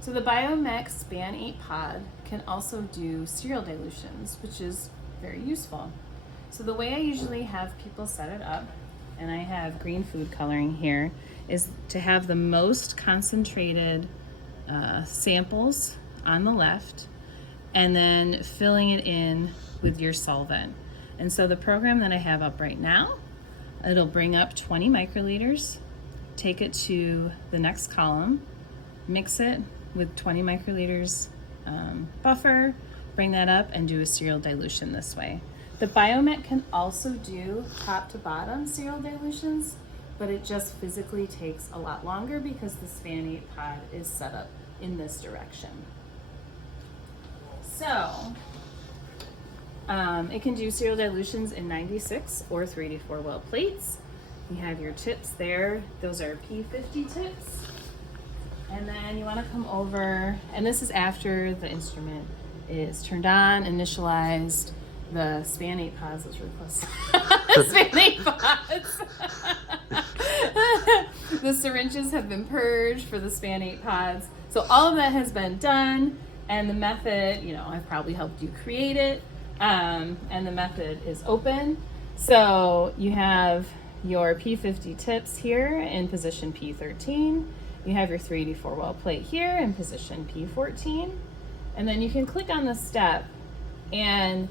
So the Biomek Span 8 pod can also do cereal dilutions, which is very useful. So the way I usually have people set it up, and I have green food coloring here, is to have the most concentrated samples on the left, and then filling it in with your solvent. And so the program that I have up right now, it'll bring up 20 microliters, take it to the next column, mix it with 20 microliters buffer, bring that up and do a cereal dilution this way. The Biomek can also do top to bottom cereal dilutions, but it just physically takes a lot longer because the Span 8 pod is set up in this direction. So it can do cereal dilutions in 96 or 384 well plates. You have your tips there. Those are P50 tips. And then you want to come over, and this is after the instrument is turned on, initialized, the Span 8 pods, let's really close. Span 8 pods. The syringes have been purged for the Span 8 pods. So all of that has been done, and the method, you know, I've probably helped you create it, and the method is open. So you have your P50 tips here in position P13. You have your 384 well plate here in position P14. And then you can click on the step, and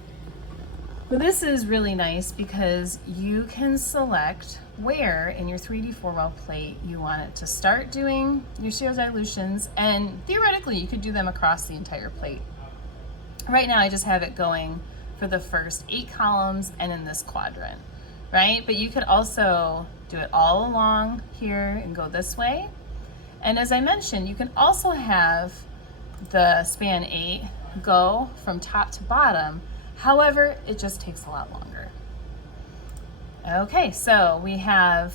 this is really nice because you can select where in your 3D4 well plate you want it to start doing your cereal dilutions, and theoretically you could do them across the entire plate. Right now I just have it going for the first 8 columns and in this quadrant, right? But you could also do it all along here and go this way. And as I mentioned, you can also have the Span 8 go from top to bottom. However, it just takes a lot longer. Okay, so we have,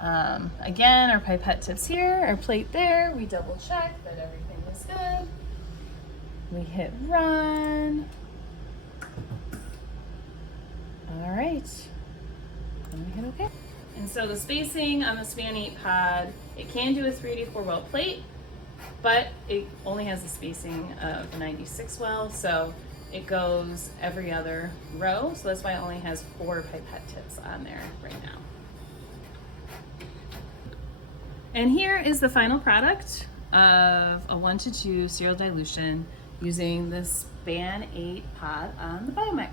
again, our pipette tips here, our plate there. We double check that everything is good. We hit run. All right, and we hit okay. And so the spacing on the Span 8 pod, it can do a 384 well plate, but it only has a spacing of 96 well, so it goes every other row, so that's why it only has 4 pipette tips on there right now. And here is the final product of a 1-to-2 cereal dilution using this Span 8 pod on the Biomek.